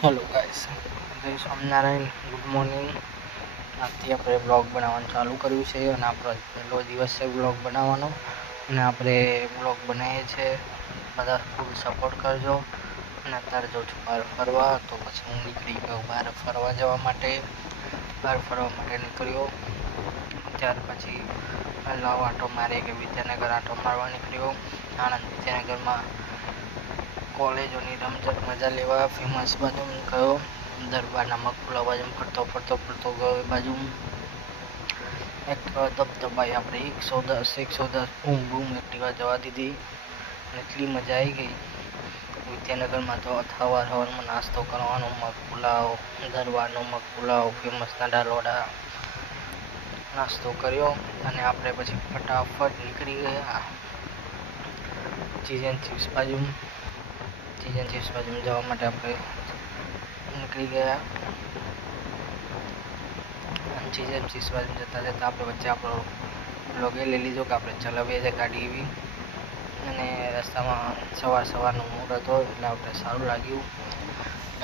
Hello guys, જય Swaminarayan. Good morning. આજથી આપણે બ્લોગ બનાવવાનું ચાલુ કર્યું છે અને આપણો પહેલો દિવસ છે બ્લોગ બનાવવાનો. અને આપણે બ્લોગ બનાવીએ છીએ, બધા ફૂલ સપોર્ટ કરજો. અને અત્યારે જાઉં છું બહાર ફરવા, તો પછી હું નીકળી ગયો બહાર ફરવા જવા માટે. બહાર ફરવા માટે નીકળ્યો, ત્યાર પછી પહેલાં આંટો મારી કે વિદ્યાનગર આંટો મારવા નીકળ્યો. આણંદ વિદ્યાનગરમાં કોલેજોની રમઝટ મજા લેવા ફેમસ બાજુ ગયો. દરબારના મકબુલા બાજુ ફરતો ગયો. એ બાજુ એક્ટિવા દબદબાઈ આપણે 110 બૂમ બૂમ એક્ટિવા જવા દીધી અને એટલી મજા આવી ગઈ. વિદ્યાનગરમાં તો સવારમાં નાસ્તો કરવાનો મગપુલાવ, દરબારનો મગપુલાવ, ફેમસના ડાલોડા નાસ્તો કર્યો અને આપણે પછી ફટાફટ નીકળી ગયા ચીઝ એન્ડ ચિપ્સ બાજુ જવા માટે. આપણે નીકળી ગયા અને ચીઝ એન્ડ ચિપ્સ બાજુ જતાં આપણે વચ્ચે આપણો બ્લોગે લઈ લીધો કે આપણે ચલાવીએ છીએ ગાડી એવી. અને રસ્તામાં સવારનો મૂડ હતો એટલે આપણે સારું લાગ્યું.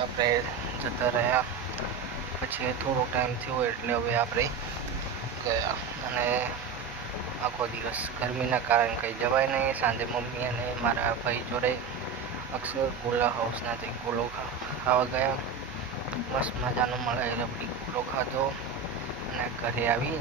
આપણે જતા રહ્યા. પછી થોડો ટાઈમ થયો એટલે હવે આપણે ગયા. અને આખો દિવસ ગરમીના કારણે કંઈ જવાય નહીં. સાંજે મમ્મી અને મારા ભાઈ જોડે અક્ષર ગોલા હાઉસનાથી ગોલો ખાવા ગયા. મસ્ત મજાનો મળે રબડી ગોલો ખાધો અને ઘરે આવી